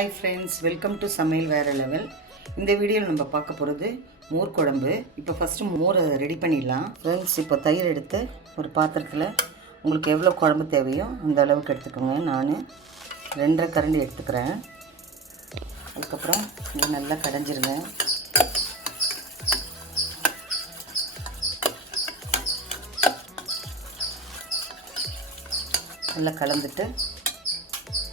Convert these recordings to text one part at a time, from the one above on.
Hi friends, welcome to Samayal Vera Level. இந்த வீடியோவில் நம்ம பார்க்க போகிறது மோர் குழம்பு. இப்போ ஃபஸ்ட்டு மோரை ரெடி பண்ணிடலாம். ஃப்ரெண்ட்ஸ், இப்போ தயிர் எடுத்து ஒரு பாத்திரத்தில் உங்களுக்கு எவ்வளோ குழம்பு தேவையோ அந்த அளவுக்கு எடுத்துக்கோங்க. நான் 2.5 கரண்டி எடுத்துக்கிறேன். அதுக்கப்புறம் இது நல்லா கடைஞ்சிருங்க. நல்லா கலந்துட்டு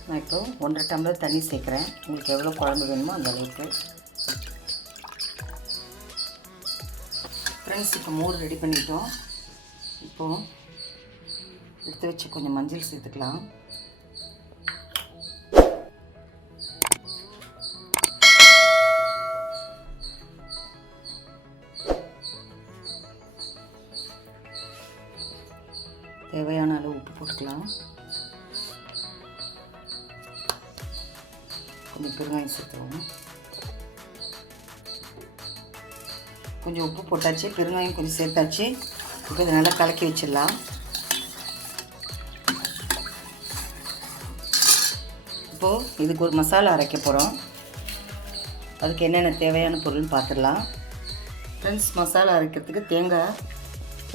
நான் இப்போ 1.5 டம்ளர் தண்ணி சேர்க்குறேன். உங்களுக்கு எவ்வளோ குழம்பு வேணுமோ அந்த அளவுக்கு. ஃப்ரெண்ட்ஸ், இப்போ மோர் ரெடி பண்ணிட்டோம். இப்போது எடுத்து வச்சு கொஞ்சம் மஞ்சள் சேர்த்துக்கலாம். தேவையான அளவு உப்பு போட்டுக்கலாம். கொஞ்சம் பெருங்காயம் சேர்த்துவோம். கொஞ்சம் உப்பு போட்டாச்சு, பெருங்காயம் கொஞ்சம் சேர்த்தாச்சு. இப்போ இதை நல்லா கலக்கி வச்சிடலாம். இப்போது இதுக்கு ஒரு மசாலா அரைக்க போகிறோம். அதுக்கு என்னென்ன தேவையான பொருள்னு பார்த்துடலாம். ஃப்ரெண்ட்ஸ், மசாலா அரைக்கிறதுக்கு தேங்காய்,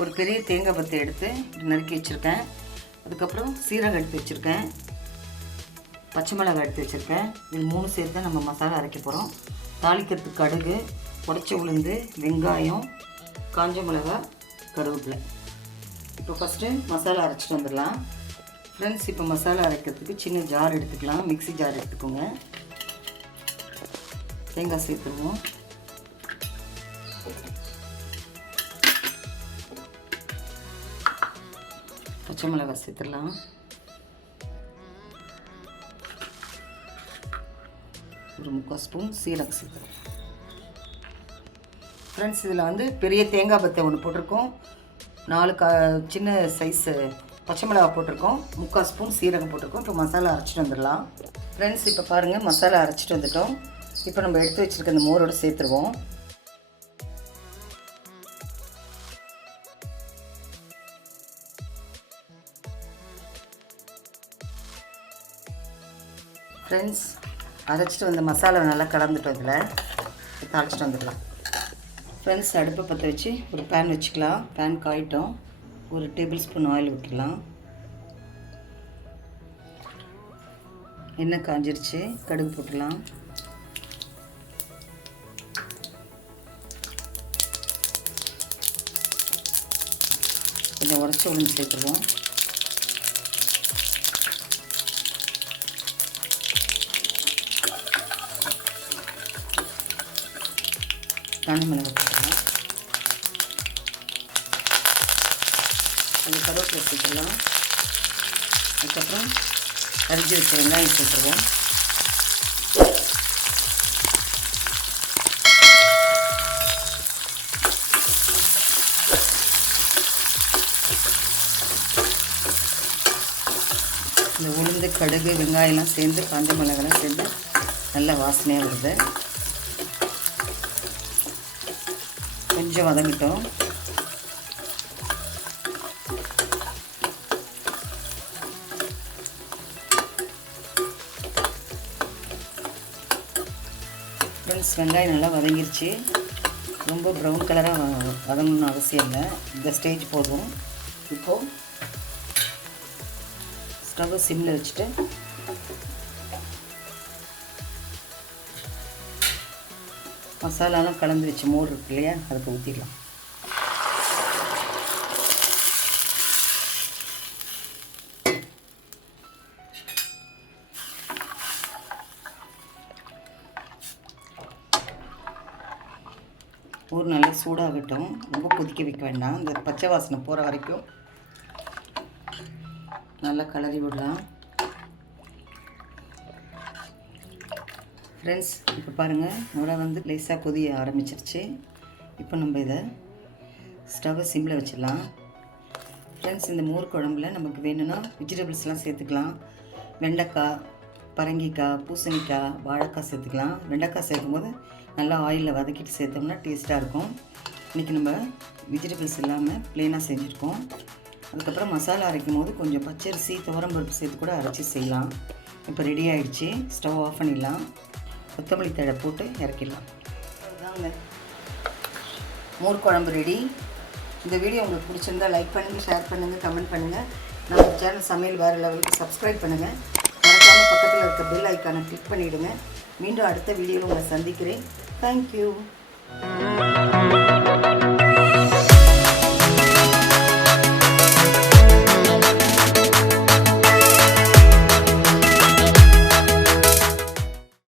ஒரு பெரிய தேங்காய் பத்தை எடுத்து நறுக்கி வச்சுருக்கேன். அதுக்கப்புறம் சீரகம் எடுத்து வச்சுருக்கேன், பச்சை மிளகாய் எடுத்து வச்சுருக்கேன். இது 3 சேர்த்து தான் நம்ம மசாலா அரைக்க போகிறோம். தாளிக்கிறதுக்கு கடுகு, உடைச்ச உளுந்து, வெங்காயம், காஞ்ச மிளகாய், கருவேப்பிலை. இப்போ ஃபஸ்ட்டு மசாலா அரைச்சிட்டு வந்துடலாம். ஃப்ரெண்ட்ஸ், இப்போ மசாலா அரைக்கிறதுக்கு சின்ன ஜார் எடுத்துக்கலாம். மிக்ஸி ஜார் எடுத்துக்கோங்க. தேங்காய் சேர்த்துருவோம். பச்சை மிளகாய் சேர்த்துடலாம். ஒரு 3/4 ஸ்பூன் சீரகம் சேர்த்துருவோம். ஃப்ரெண்ட்ஸ், இதில் வந்து பெரிய தேங்காய் பத்தை ஒன்று போட்டிருக்கோம், 4 சின்ன சைஸு பச்சை மிளகாய் போட்டிருக்கோம், 3/4 ஸ்பூன் சீரகம் போட்டிருக்கோம். இப்போ மசாலா அரைச்சிட்டு வந்துடலாம். ஃப்ரெண்ட்ஸ், இப்போ பாருங்கள், மசாலா அரைச்சிட்டு வந்துட்டோம். இப்போ நம்ம எடுத்து வச்சுருக்க இந்த மோரோடு சேர்த்துருவோம். ஃப்ரெண்ட்ஸ், அரைச்சிட்டு வந்த மசாலா நல்லா கலந்துட்டு அதில் தாளிச்சிட்டு வந்துடலாம். ஃப்ரெண்ட்ஸ், அடுப்பை பற்ற வச்சு ஒரு பேன் வச்சுக்கலாம். பேன் காயிட்டோம். ஒரு டேபிள் ஸ்பூன் ஆயில் ஊற்றிக்கலாம். எண்ணெய் காஞ்சிருச்சு. கடுகு போட்டுடலாம். கொஞ்சம் உடைச்ச உளுந்து சேர்த்துருவோம். காஞ்ச மிளகாய் போட்டுக்கலாம். அது கருவேப்பிலை சேர்த்துக்கலாம். அதுக்கப்புறம் அரிஞ்சு வச்ச வெங்காயம் சேர்த்துருவோம். இந்த உளுந்து, கடுகு, வெங்காயம்லாம் சேர்ந்து காஞ்ச மிளகாய்லாம் சேர்ந்து நல்லா வாசனையாக வருது. கொஞ்சம் வதங்கிட்டோம். ஃப்ரெண்ட்ஸ், வெங்காயம் நல்லா வதங்கிருச்சு. ரொம்ப ப்ரௌன் கலராக வதங்கணும்னு அவசியம் இல்லை. இந்த ஸ்டேஜ் போதும். இப்போது ஸ்டவ்வை சிம்மில் வச்சுட்டு மசாலாலாம் கலந்து வச்சு மோர் இருக்கு இல்லையா, அதுக்கு ஊற்றிடலாம். மோர் நல்லா சூடாகட்டும். ரொம்ப கொதிக்க வைக்க வேண்டாம். இந்த பச்சை வாசனை போகிற வரைக்கும் நல்லா கலரி விடலாம். ஃப்ரெண்ட்ஸ், இப்போ பாருங்கள், நுரை வந்து லேசாக கொதிய ஆரம்பிச்சிருச்சு. இப்போ நம்ம இதை ஸ்டவ்வை சிம்மில் வச்சிடலாம். ஃப்ரெண்ட்ஸ், இந்த மோர் குழம்புல நமக்கு வேணும்னா வெஜிடபிள்ஸ்லாம் சேர்த்துக்கலாம். வெண்டைக்காய், பரங்கிக்காய், பூசணிக்காய், வாழைக்காய் சேர்த்துக்கலாம். வெண்டைக்காய் சேர்க்கும்போது நல்லா ஆயிலில் வதக்கிட்டு சேர்த்தோம்னா டேஸ்ட்டாக இருக்கும். இன்றைக்கி நம்ம வெஜிடபிள்ஸ் இல்லாமல் ப்ளெயினாக செஞ்சுருக்கோம். அதுக்கப்புறம் மசாலா அரைக்கும் போது கொஞ்சம் பச்சரிசி, துவரம்பருப்பு சேர்த்து கூட அரைச்சி செய்யலாம். இப்போ ரெடி ஆகிடுச்சு. ஸ்டவ் ஆஃப் பண்ணிடலாம். கொத்தமல்லி தழை போட்டு இறக்கிடலாம். அதுதாங்க மோர் குழம்பு ரெடி. இந்த வீடியோ உங்களுக்கு பிடிச்சிருந்தா லைக் பண்ணுங்கள், ஷேர் பண்ணுங்கள், கமெண்ட் பண்ணுங்கள். நம்ம சேனல் சமையல் வேறு லெவலுக்கு சப்ஸ்கிரைப் பண்ணுங்கள். மறக்காமல் பக்கத்தில் இருக்க பெல் ஐக்கானை கிளிக் பண்ணிவிடுங்க. மீண்டும் அடுத்த வீடியோவில் உங்களை சந்திக்கிறேன். தேங்க்யூ.